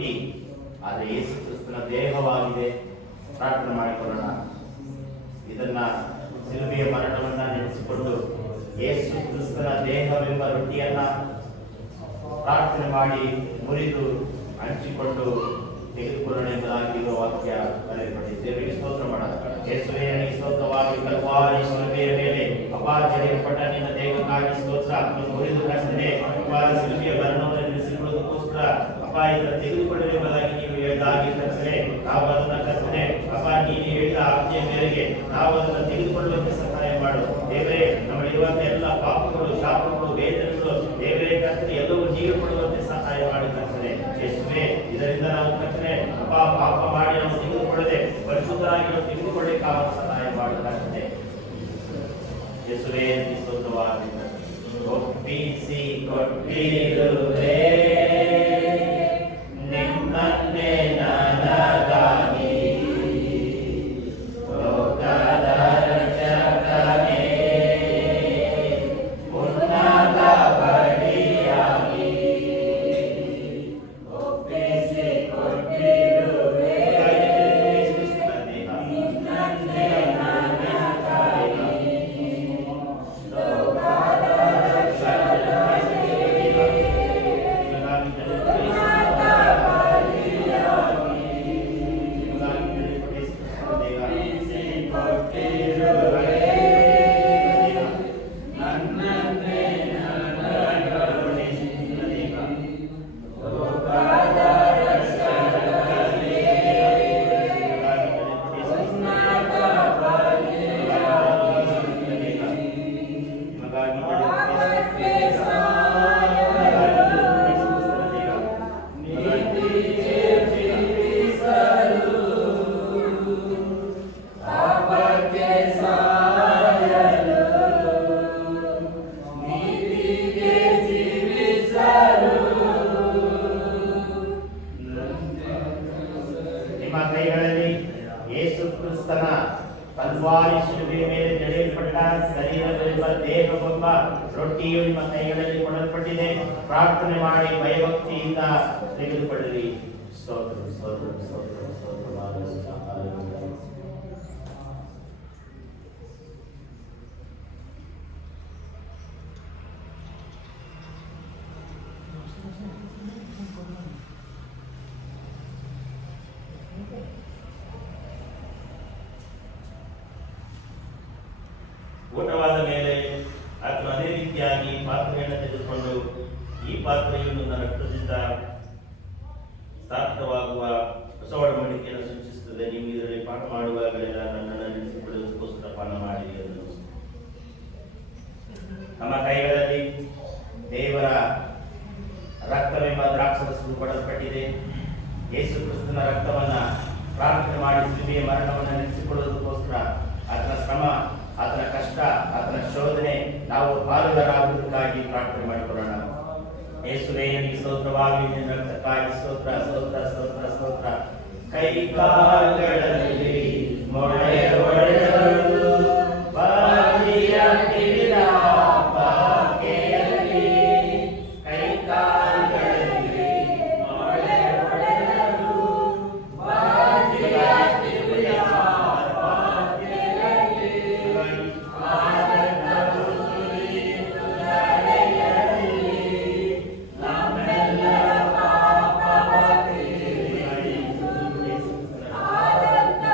ರೊಟ್ಟಿ, ಆದರೆ ಯೇಸು ಕ್ರಿಸ್ತನ ದೇಹವಾಗಿದೆ. ಪ್ರಾರ್ಥನೆ ಮಾಡಿಕೊಳ್ಳೋಣ. ಇದನ್ನ ಶಿಲುಬೆಯ ಮರಣವನ್ನ ನೆನೆಸಿಕೊಂಡು ಯೇಸು ಕ್ರಿಸ್ತನ ದೇಹವೆಂಬ ರೊಟ್ಟಿಯನ್ನ ಪ್ರಾರ್ಥನೆ ಮಾಡಿ ಮುರಿದು ಹಂಚಿಕೊಂಡು ತೆಗೆದುಕೊಳ್ಳೋಣ ಎಂಬುದಾಗಿ ಇರುವ ವಾಕ್ಯ ಬರೆಯಲ್ಪಟ್ಟಿದ್ದೇವೆ. ಸ್ತೋತ್ರ ಮಾಡೋಣ. ಯೇಸುವೇ ನಿನಗೆ ಸ್ತೋತ್ರವಾಗಿ ಕಲ್ವಾರಿ ಶಿಲುಬೆಯ ಮೇಲೆ ಅಪಾಜರಿಯಲ್ಪಟ್ಟ ನಿನ್ನ ದೇಹಕ್ಕಾಗಿ ಸ್ತೋತ್ರ. ಮುರಿದು ಕರ್ತನೇ ಅಪಾರ ಶಿಲುಬೆಯ ಮರಣವನ್ನು ನಿಲ್ಲಿಸಿಕೊಳ್ಳೋದಕ್ಕೋಸ್ಕರ ಇದನ್ನು ತೆಗೆದುಕೊಳ್ಳಲು ಎಂಬುದಾಗಿ ನೀವು ಹೇಳಿದಾಗಿ ಕರ್ತನೇ, ನಾವು ಅದನ್ನ ಕರ್ತನೇ ಅಪ್ಪ ನೀನು ಹೇಳಿದ ಆಜ್ಞೆಯ ಮೇರೆಗೆ ನಾವು ಅದನ್ನು ತೆಗೆದುಕೊಳ್ಳುವಂತೆ ಸಹಾಯ ಮಾಡು ದೇವರೇ. ನಮ್ಮಲ್ಲಿರುವಂತಹ ಎಲ್ಲ ಪಾಪಗಳು, ಶಾಪಗಳು, ವೇದನೆಗಳು ದೇವರೇ ಕರ್ತನೆ ಎಲ್ಲವೂ ನೀಗಿಕೊಳ್ಳುವಂತೆ ಸಹಾಯ ಮಾಡಿ ಕರ್ತನೆ. ಯೇಸುವೇ, ಇದರಿಂದ ನಾವು ಕರ್ತನೆ ಅಪ್ಪ ಪಾಪ ಮಾಡಿ ನಾವು ತೆಗೆದುಕೊಳ್ಳದೆ ಪರಿಶುದ್ಧರಾಗಿ ನಾವು ತೆಗೆದುಕೊಳ್ಳಿಕ್ಕಾಗ ಸಹಾಯ ಮಾಡು ಕರ್ತನೆ. ಯೇಸುವೇ ಸ್ತೋತ್ರವಾಗಲಿ. ಒಪ್ಪಿಸಿ ಕೊಟ್ಟಿರುವೆ ನಿಮ್ಮನ್ನೇ ನನಗಾಗಿ, ಲೋಕದ ರಕ್ಷಕನೇ ಉನ್ನತ ಬಳಿಯಾಗಿ. ಒಪ್ಪಿಸಿ ಕೊಟ್ಟಿರುವೆ ನಿಮ್ಮನ್ನೇ ನನಗಾಗಿ, ಲೋಕದ ರಕ್ಷಕನೇ ಕಲ್ವಾರಿ ಶಿಲುಬೆಯ ಮೇಲೆ ನಡೆಯಲ್ಪಟ್ಟ ಶರೀರವೆಂಬ ದೇಹವೆಂಬ ರೊಟ್ಟಿಯು ನಿಮ್ಮ ಕೈಗಳಲ್ಲಿ ಕೊಡಲ್ಪಟ್ಟಿದೆ. ಪ್ರಾರ್ಥನೆ ಮಾಡಿ ಭಯಭಕ್ತಿಯಿಂದ ತೆಗೆದುಕೊಳ್ಳಿರಿ. ಸ್ತೋತ್ರ ಸ್ತೋತ್ರ ಸ್ತೋತ್ರ ಸ್ತೋತ್ರ. ಊಟವಾದ ಮೇಲೆ ಆತನು ಅದೇ ರೀತಿಯಾಗಿ ಪಾತ್ರೆಯನ್ನು ತೆಗೆದುಕೊಂಡು, ಈ ಪಾತ್ರೆಯು ನನ್ನ ರಕ್ತದಿಂದ ಸ್ಥಾಪಿತವಾಗುವ ಹೊಸ ಒಡಂಬಡಿಕೆಯನ್ನು ಸೂಚಿಸುತ್ತದೆ. ನೀವು ಇದರಲ್ಲಿ ಪಾಠ ಮಾಡುವಾಗಲೆಲ್ಲ ನನ್ನನ್ನು ನೆನೆಸಿಕೊಳ್ಳುವುದಕ್ಕೋಸ್ಕರ ಪಾನ ಮಾಡಿರಿ ಎಂದು. ನಮ್ಮ ಕೈಗಳಲ್ಲಿ ದೇವರ ರಕ್ತವೆಂಬ ದ್ರಾಕ್ಷರಸವು ಕೊಡಲ್ಪಟ್ಟಿದೆ. ಯೇಸು ಕ್ರಿಸ್ತನ ರಕ್ತವನ್ನ ಪ್ರಾರ್ಥನೆ ಮಾಡಿ ಶಿಲುಬೆಯ ಮರಣವನ್ನು ನೆನೆಸಿಕೊಳ್ಳುವುದಕ್ಕೋಸ್ಕರ ಆತನ ಶ್ರಮ, ಆತನ ಕಷ್ಟ, ಆತನ ಶೋಧನೆ ನಾವು ಪಾಲುಗಾರರಾಗುವುದಕ್ಕಾಗಿ ಪ್ರಾರ್ಥನೆ ಮಾಡಿಕೊಳ್ಳೋಣ. ಯೇಸುವೇ ನಿನಗೆ ಸ್ತೋತ್ರವಾಗಲಿ. ನಿನ್ನ ರಕ್ತಕ್ಕಾಗಿ ಸ್ತೋತ್ರ ಸ್ತೋತ್ರ ಸ್ತೋತ್ರ ಸ್ತೋತ್ರ. ಕೈ ಕಾಲುಗಳಲ್ಲಿ ಮೊಳೆ ಹೊಡೆದರು, ಬಾಯಿಯ ಕಿವಿಯ ಪಾಕೆಯಲ್ಲಿ ಕೈ ಕಾಲುಗಳಲ್ಲಿ ಮೊಳೆ ಹೊಡೆದರು, ಬಾಯಿಯ ಕಿವಿಯ ಆದಂತ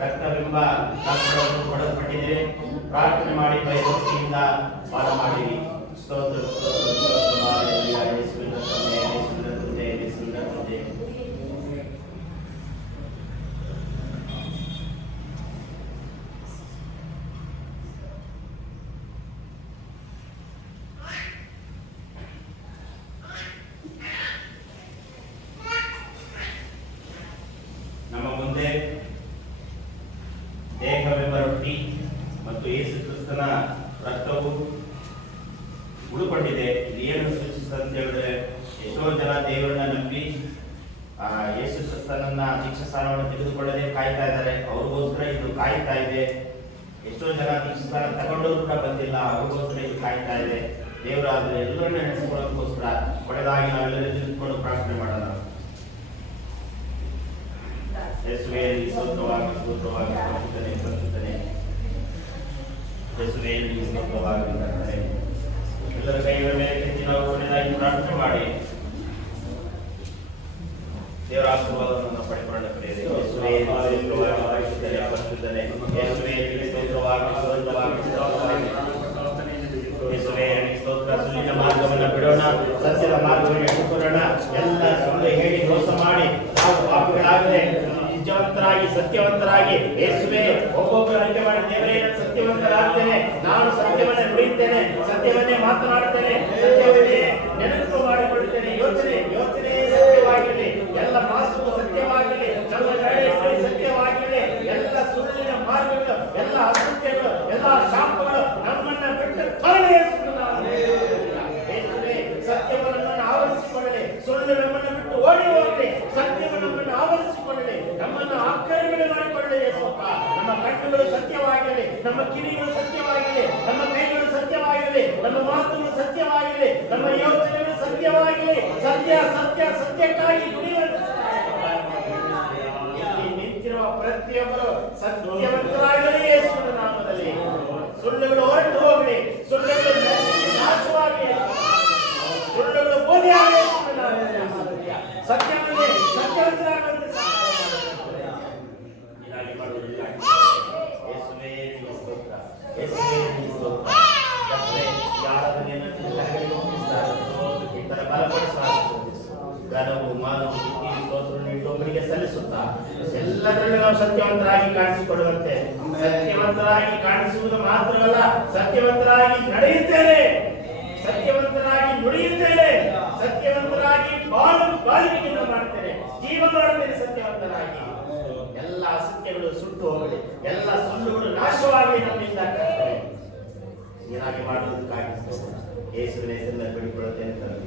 ರಕ್ತವೆಂಬ ಕಾಕಡವನ್ನು ಕೊಡಲ್ಪಟ್ಟಿದೆ. ಪ್ರಾರ್ಥನೆ ಮಾಡಿ ಭಯಭಕ್ತಿಯಿಂದ ಪಾಠ ಮಾಡಿರಿ. ಸ್ತೋತ್ರ ಸ್ತೋತ್ರ ಸ್ತೋತ್ರ ಹಾಲೆಲೂಯಾ. ಯೇಸುವಿನ ತಂದೆ, ಯೇಸುವಿನ ತಂದೆ, ಯೇಸುವಿನ ತಂದೆ. ನಮ್ಮ ಮುಂದೆ ದೇಹವೆಂಬ ರೊಟ್ಟಿ ಮತ್ತು ಯೇಸು ಕ್ರಿಸ್ತನ ರಕ್ತವು ಉಳುಕೊಂಡಿದೆ. ಇದು ಏನು ಸೂಚಿಸುತ್ತೆ ಅಂತ ಹೇಳಿದ್ರೆ, ಎಷ್ಟೋ ಜನ ದೇವರನ್ನ ನಂಬಿ ಯೇಸು ಕ್ರಿಸ್ತನನ್ನ ದೀಕ್ಷಾ ಸ್ಥಾನವನ್ನು ತೆಗೆದುಕೊಳ್ಳದೆ ಕಾಯ್ತಾ ಇದ್ದಾರೆ. ಅವ್ರಿಗೋಸ್ಕರ ಇದು ಕಾಯ್ತಾ ಇದೆ. ಎಷ್ಟೋ ಜನ ದೀಕ್ಷಾ ಸ್ಥಾನ ತಗೊಂಡವರು ಕೂಡ ಬಂದಿಲ್ಲ, ಅವ್ರಿಗೋಸ್ಕರ ಇದು ಕಾಯ್ತಾ ಇದೆ. ದೇವರ ಆದ್ರೆ ಎಲ್ಲರನ್ನ ನೆನೆಸ್ಕೊಳ್ಳೋದಕ್ಕೋಸ್ಕರ ಕೊನೆದಾಗಿ ನಾವೆಲ್ಲರೂ ನಿಂತ್ಕೊಂಡು ಪ್ರಾರ್ಥನೆ ಮಾಡೋಣ. ಯೇಸುವೇ ಸ್ತೋತ್ರವಾಗಿ ಸ್ತೋತ್ರವಾಗಿ ಪರಿಶುದ್ಧನೇ ಪರಿಶುದ್ಧನೇ. ಯೇಸುವೇ ಸ್ತೋತ್ರವಾಗಿ ಕರ್ತನೇ. ಎಲ್ಲರ ಕೈಗಳ ಮೇಲೆ ಕೆತ್ತಿ ನಾವು ಕೊನೆಯದಾಗಿ ಪ್ರಾರ್ಥನೆ ಮಾಡಿ ದೇವರ ಆಶೀರ್ವಾದವನ್ನು ಪಡೆದುಕೊಳ್ಳ ಕರೆಯಿರಿ. ಯೇಸುವೇ ಸ್ತೋತ್ರವಾಗಿ ಪರಿಶುದ್ಧನೇ ಪರಿಶುದ್ಧನೇ. ಯೇಸುವೇ ಸ್ತೋತ್ರವಾಗಿ ಸ್ತೋತ್ರವಾಗಿ ಸ್ತೋತ್ರವಾಗಿ. ಯೇಸುವೇ ಸ್ತೋತ್ರ. ಸುಳ್ಳಿನ ಮಾರ್ಗವನ್ನು ಬಿಡೋಣ, ಸತ್ಯದ ಮಾರ್ಗವನ್ನು ಹಿಡಿದುಕೊಳ್ಳೋಣ. ಎಲ್ಲ ಸುಳ್ಳು ಹೇಳಿ ಮೋಸ ಮಾಡಿ ನಾವು ಪಾಪಿಗಳಾಗದೆ ನಿಜವಂತರಾಗಿ ಸತ್ಯವಂತರಾಗಿ ಯೇಸುವೇ ಒಬ್ಬೊಬ್ಬರು ಆಯ್ಕೆ ಮಾಡಿ ದೇವರೇ ನಾನು ಸತ್ಯವಂತರಾಗ್ತೇನೆ, ನಾನು ಸತ್ಯವನ್ನೇ ನುಡಿಯುತ್ತೇನೆ, ಸತ್ಯವನ್ನೇ ಮಾತನಾಡುತ್ತೇನೆ, ಸತ್ಯವನ್ನೇ ನೆನಪು ಮಾಡಿಕೊಳ್ಳುತ್ತೇನೆ. ಯೋಚನೆ ಸತ್ಯವಾಗಿರಲಿ, ಎಲ್ಲ ಮಾತು ಸತ್ಯವಾಗಿರಲಿ, ನಮ್ಮ ನಡೆ ಸತ್ಯವಾಗಿರಲಿ. ಎಲ್ಲ ಸುಳ್ಳಿನ ಮಾರ್ಗಗಳು, ಎಲ್ಲ ಅಸತ್ಯಗಳು, ಎಲ್ಲ ಶಾಪಗಳು ನಮ್ಮನ್ನ ಬಿಟ್ಟು ಸತ್ಯವನ್ನು ಆವರಿಸಿಕೊಳ್ಳಲಿ. ಸುಳ್ಳು ನಮ್ಮನ್ನು ಬಿಟ್ಟು ಓಡಿ ಹೋಗಲಿ. ಸತ್ಯವನ್ನು ನಮ್ಮನ್ನು ಆವರಿಸಿಕೊಳ್ಳಲಿ, ನಮ್ಮನ್ನು ಆಕ್ರಮಣೆ ಮಾಡಿಕೊಳ್ಳಲಿ. ಯೇಸಪ್ಪ, ನಮ್ಮ ಕಣ್ಣುಗಳು ಸತ್ಯವಾಗಿರಲಿ, ನಮ್ಮ ಕಿವಿಗಳು ಸತ್ಯವಾಗಿರಲಿ, ನಮ್ಮ ಕೈಗಳು ಸತ್ಯವಾಗಿರಲಿ, ನಮ್ಮ ಮಾತುಗಳು ಸತ್ಯವಾಗಿರಲಿ, ನಮ್ಮ ಯೋಚನೆಗಳು ಸತ್ಯವಾಗಿರಲಿ. ಸತ್ಯ ಸತ್ಯ ಸತ್ಯಕ್ಕಾಗಿ ನಿಂತಿರುವ ಪ್ರತಿಯೊಬ್ಬರು ಸತ್ಯವಂತರಾಗಲಿ ಯೇಸುವಿನ ನಾಮದಲ್ಲಿ. ಸುಳ್ಳುಗಳು ಹೊರಟು ಹೋಗಲಿ, ಸುಳ್ಳುಗಳು ನಾಶವಾಗಿ, ಸುಳ್ಳುಗಳು ಬೋಧೆಯಾಗಲಿ. ಸತ್ಯವನ್ನೇ ಸತ್ಯವಂತರಾಗುವಂತೆ ಯೇಸುವೇ ನೀನು ಸ್ತೋತ್ರ, ಯೇಸುವೇ ನೀನು ಸ್ತೋತ್ರ. ಇತರ ಘನವು ಮಾನವು ಸ್ತೋತ್ರವನ್ನು ಇನ್ನೊಬ್ಬರಿಗೆ ಸಲ್ಲಿಸುತ್ತಾ ಎಲ್ಲದರಲ್ಲೂ ನಾವು ಸತ್ಯವಂತರಾಗಿ ಕಾಣಿಸಿಕೊಳ್ಳುವಂತೆ, ಸತ್ಯವಂತರಾಗಿ ಕಾಣಿಸುವುದು ಮಾತ್ರವಲ್ಲ, ಸತ್ಯವಂತರಾಗಿ ನಡೆಯುತ್ತೇನೆ, ಸತ್ಯವಂತರಾಗಿ ನುಡಿಯುತ್ತೇನೆ, ಸತ್ಯವಂತರಾಗಿ ಬಾಳುವಿಕೆಯನ್ನು ಮಾಡುತ್ತೇನೆ, ಜೀವ ಮಾಡುತ್ತೇನೆ. ಸತ್ಯವಂತರಾಗಿ ಎಲ್ಲ ಅಸತ್ಯಗಳು ಸುಟ್ಟು ಹೋಗಲಿ, ಎಲ್ಲ ಸುಳ್ಳುಗಳು ನಾಶವಾಗಲಿ ನಮ್ಮಿಂದ. ಏನಾಗಿ ಮಾಡುವುದಕ್ಕಾಗಿ ಯೇಸುವಿನ ಹೆಸರಿನಲ್ಲಿ ಬೇಡಿಕೊಳ್ಳುತ್ತೇನೆ ತಂದೆ.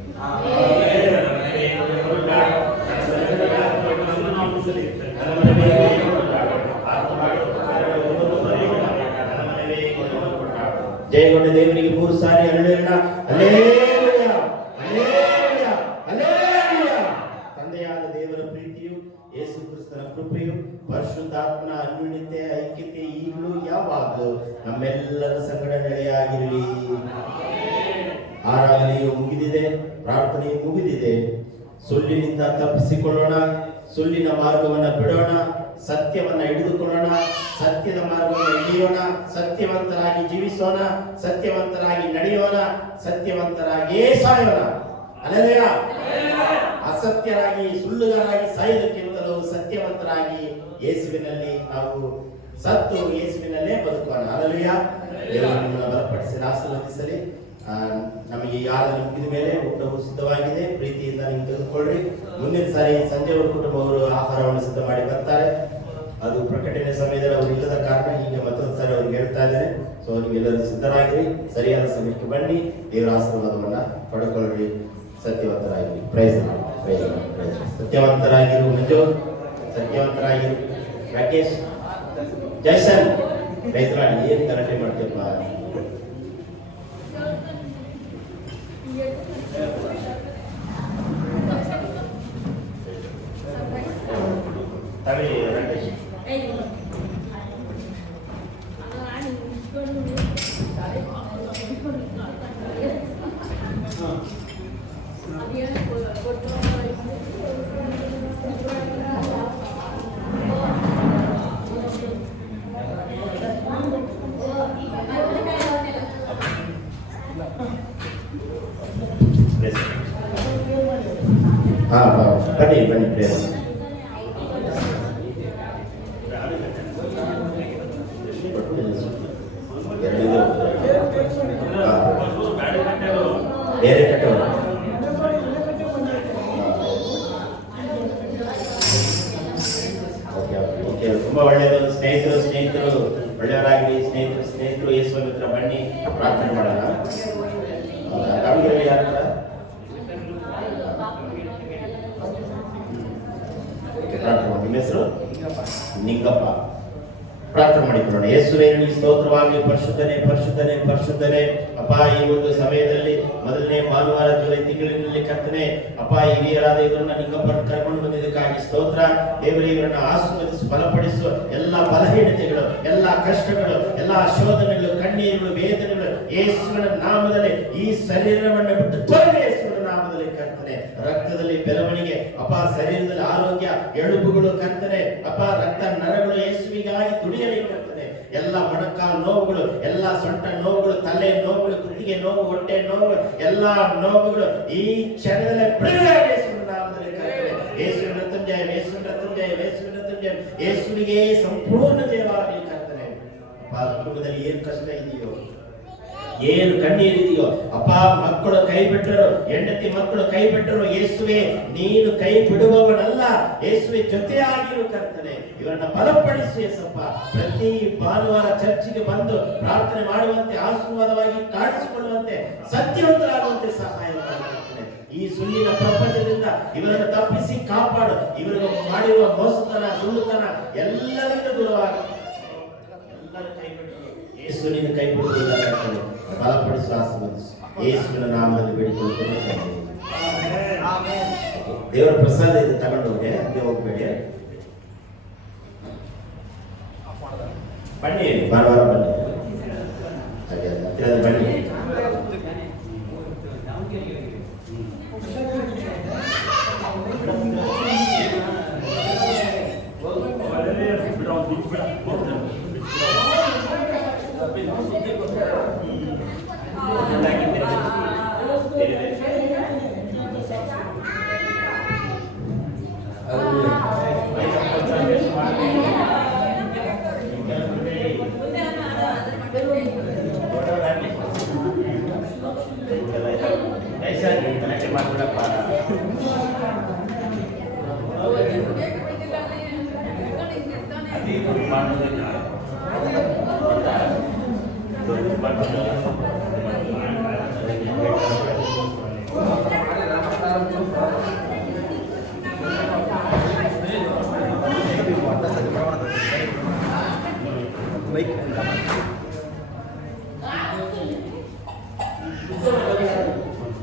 ಜಯಗೊಂಡ ದೇವರಿಗೆ 3 ಸಾರಿ ಹಲ್ಲೆಲೂಯಾ ಹಲ್ಲೆಲೂಯಾ ಹಲ್ಲೆಲೂಯಾ ಹಲ್ಲೆಲೂಯಾ. ತಂದೆಯಾದ ದೇವರ ಪ್ರೀತಿಯು, ಯೇಸು ಕ್ರಿಸ್ತನ ಕೃಪೆಯು, ಪರಿಶುದ್ಧಾತ್ಮನ ಅನ್ಯೋನ್ಯತೆ ಐಕ್ಯತೆ ಈಗಲೂ ಯಾವಾಗಲೂ ನಮ್ಮೆಲ್ಲರ ಸಂಗಡ ನೆಲೆಯಾಗಿರಲಿ. ಆರಾಧನೆಯು ಮುಗಿದಿದೆ, ಪ್ರಾರ್ಥನೆಯು ಮುಗಿದಿದೆ. ಸುಳ್ಳಿನಿಂದ ತಪ್ಪಿಸಿಕೊಳ್ಳೋಣ, ಸುಳ್ಳಿನ ಮಾರ್ಗವನ್ನು ಬಿಡೋಣ, ಸತ್ಯವನ್ನ ಹಿಡಿದುಕೊಳ್ಳೋಣ, ಸತ್ಯದ ಮಾರ್ಗವನ್ನು ಹಿಡಿಯೋಣ, ಸತ್ಯವಂತರಾಗಿ ಜೀವಿಸೋಣ, ಸತ್ಯವಂತರಾಗಿ ನಡೆಯೋಣ, ಸತ್ಯವಂತರಾಗಿಯೇ ಸಾಯೋಣ. ಹಲ್ಲೆಲೂಯಾ. ಅಸತ್ಯರಾಗಿ ಸುಳ್ಳುಗಾರಾಗಿ ಸಾಯುವುದಕ್ಕಿಂತಲೂ ಸತ್ಯವಂತರಾಗಿ ಯೇಸುವಿನಲ್ಲಿ ನಾವು ಸತ್ತು ಯೇಸುವಿನಲ್ಲೇ ಬದುಕೋಣ. ಹಲ್ಲೆಲೂಯಾ. ದೇವರು ನಿಮ್ಮನ್ನು ಬಲಪಡಿಸಿ ಆಶೀರ್ವದಿಸಲಿ. ನಮಗೆ ಈ ಆರಾಧನೆ ಮುಗಿದ ಮೇಲೆ ಊಟವು ಸಿದ್ಧವಾಗಿದೆ, ಪ್ರೀತಿಯಿಂದ ನೀವು ತೆಗೆದುಕೊಳ್ಳ್ರಿ. ಮುಂದಿನ ಸಾರಿ ಸಂಜೆ ಅವ್ರ ಕುಟುಂಬವರು ಆಹಾರವನ್ನು ಸಿದ್ಧ ಮಾಡಿ ಬರ್ತಾರೆ. ಅದು ಪ್ರಕಟಣೆ ಸಮಯದಲ್ಲಿ ಅವರು ಇಲ್ಲದ ಕಾರಣ ಈಗ ಮತ್ತೊಂದು ಸಾರಿ ಅವ್ರಿಗೆ ಹೇಳ್ತಾ ಇದ್ದಾರೆ. ಸೊ ನೀವೆಲ್ಲರೂ ಸಿದ್ಧರಾಗಿರಿ, ಸರಿಯಾದ ಸಮಯಕ್ಕೆ ಬನ್ನಿ, ದೇವರ ಆಶೀರ್ವಾದವನ್ನ ಪಡ್ಕೊಳ್ಳ್ರಿ, ಸತ್ಯವಂತರಾಗಿರಿ. Praise praise praise. ಸತ್ಯವಂತರಾಗಿರು ಮಂಜು, ಸತ್ಯವಂತರಾಗಿರು ರಾಕೇಶ್, ಜೈಸನ್. ಪ್ರೈಸ್ ಮಾಡಿ. ಏನ್ ಗಲಾಟೆ ಮಾಡ್ತೀಯಪ್ಪ? ಬನ್ನಿ ಬನ್ನಿ ಪ್ರೇಮ. ಬೇರೆ ಕಟ್ಟೋರು ತುಂಬಾ ಒಳ್ಳೆಯದು. ಸ್ನೇಹಿತರು ಒಳ್ಳೆಯವರಾಗಲಿ. ಸ್ನೇಹಿತರು ಯೇಸುವಿನ ಹತ್ರ ಬನ್ನಿ, ಪ್ರಾರ್ಥನೆ ಮಾಡೋಣ. ಯಾರ ಹತ್ರ ಪ್ರಾರ್ಥನೆ ಮಾಡಿ. ನಿಮ್ಮ ಹೆಸರು ನಿಂಗಪ್ಪ. ಪ್ರಾರ್ಥನೆ ಮಾಡಿಕೊಳ್ಳೋಣ. ಯೇಸುವೇ ನಿನಗೆ ಸ್ತೋತ್ರವಾಗಲಿ. ಪರಿಶುದ್ಧನೇ ಅಪ್ಪ, ಈ ಒಂದು ಸಮಯದಲ್ಲಿ ಮೊದಲನೇ ಭಾನುವಾರ ಜುಲೈ ತಿಂಗಳಿನಲ್ಲಿ ಕರ್ತನೆ ಅಪ್ಪ, ಹಿರಿಯರಾದ ಇವರನ್ನ ನಿಂಗಪ್ಪನ ಕರ್ಕೊಂಡು ಬಂದಿದ್ದಕ್ಕಾಗಿ ಸ್ತೋತ್ರ. ದೇವರೇ, ಇವರನ್ನ ಆಶೀರ್ವದಿಸು, ಬಲಪಡಿಸು. ಎಲ್ಲ ಬಲಹೀನತೆಗಳು, ಎಲ್ಲ ಕಷ್ಟಗಳು, ಎಲ್ಲ ಶೋಧನೆಗಳು, ಕಣ್ಣೀರುಗಳು, ವೇದನೆಗಳು ಯೇಸುವಿನ ನಾಮದಲ್ಲಿ ಈ ಶರೀರವನ್ನು ಬಿಟ್ಟು ತೊಲಗಿ. ಯೇಸುವಿನ ನಾಮದಲ್ಲಿ ಕರ್ತನೆ, ರಕ್ತದಲ್ಲಿ ಬೆಳವಣಿಗೆ ಅಪ್ಪ, ಶರೀರದಲ್ಲಿ ಆರೋಗ್ಯ, ಎಲುಬುಗಳು ಕರ್ತನೆ ಅಪ್ಪ, ರಕ್ತ ನರಗಳು ಯೇಸುವಿಗಾಗಿ ದುಡಿಯಲಿ ಕರ್ತನೆ. ಎಲ್ಲ ಮೊಣಕಾಲು ನೋವುಗಳು, ಎಲ್ಲ ಸೊಂಟ ನೋವುಗಳು, ತಲೆ ನೋವುಗಳು, ಕುತ್ತಿಗೆ ನೋವು, ಹೊಟ್ಟೆ ನೋವು, ಎಲ್ಲ ನೋವುಗಳು ಈ ಕ್ಷಣದಲ್ಲೇ ಬಿಡುಗಡೆ ಯೇಸುವಿನ ನಾಮದಲ್ಲಿ ಕರ್ತನೆ. ಯೇಸುವಿನ ಮೃತ್ಯುಂಜಯ, ಯೇಸುವಿಗೆ ಸಂಪೂರ್ಣ ಜಯವಾಗಲಿ ಕರ್ತನೆ. ಅಪ್ಪ, ಕುಟುಂಬದಲ್ಲಿ ಏನು ಕಷ್ಟ ಇದೆಯೋ, ಏನು ಕಣ್ಣೀರಿದೆಯೋ ಅಪ್ಪ, ಮಕ್ಕಳು ಕೈ ಬಿಟ್ಟರು, ಹೆಂಡತಿ ಮಕ್ಕಳು ಕೈ ಬಿಟ್ಟರು, ಯೇಸುವೆ ನೀನು ಕೈ ಬಿಡುವವನಲ್ಲ. ಯೇಸುವೆ ಜೊತೆಯಾಗಿರು ಕರ್ತನೆ. ಇವರನ್ನ ಬಲಪಡಿಸು ಯೇಸಪ್ಪ. ಪ್ರತಿ ಭಾನುವಾರ ಚರ್ಚಿಗೆ ಬಂದು ಪ್ರಾರ್ಥನೆ ಮಾಡುವಂತೆ, ಆಶೀರ್ವಾದವಾಗಿ ಕಾಣಿಸಿಕೊಳ್ಳುವಂತೆ, ಸತ್ಯವಂತರಾಗುವಂತೆ ಸಹಾಯ ಮಾಡುತ್ತೇನೆ. ಈ ಸುಳ್ಳಿನ ಪ್ರಪಂಚದಿಂದ ಇವರನ್ನು ತಪ್ಪಿಸಿ ಕಾಪಾಡು. ಇವರಿಗೆ ಮಾಡಿರುವ ಮೋಸತನ, ಸುಳ್ಳುತನ ಎಲ್ಲರಿಂದ ದೂರವಾಗಿ. ಎಲ್ಲರೂ ಕೈ ಬಿಟ್ಟರು, ಯೇಸು ನೀನು ಕೈ ಬಿಡುವುದಿಲ್ಲ ಕರ್ತನೆ. ಬಲಪಡಿಸು, ಆಶೀರ್ವದಿಸು. ಯೇಸುವಿನ ನಾಮದಲ್ಲಿ ಬೇಡಿಕೊಳ್ಳುತ್ತೇನೆ. ದೇವರ ಪ್ರಸಾದ ಇದು ತಗೊಂಡೋಗಿ ಹಂಗೆ ಹೋಗ್ಬೇಡಿ. ಬನ್ನಿ, ಭಾನುವಾರ ಬನ್ನಿ, ಹಾಗೆ ಹತ್ತಿರದ ಬನ್ನಿ. Baik.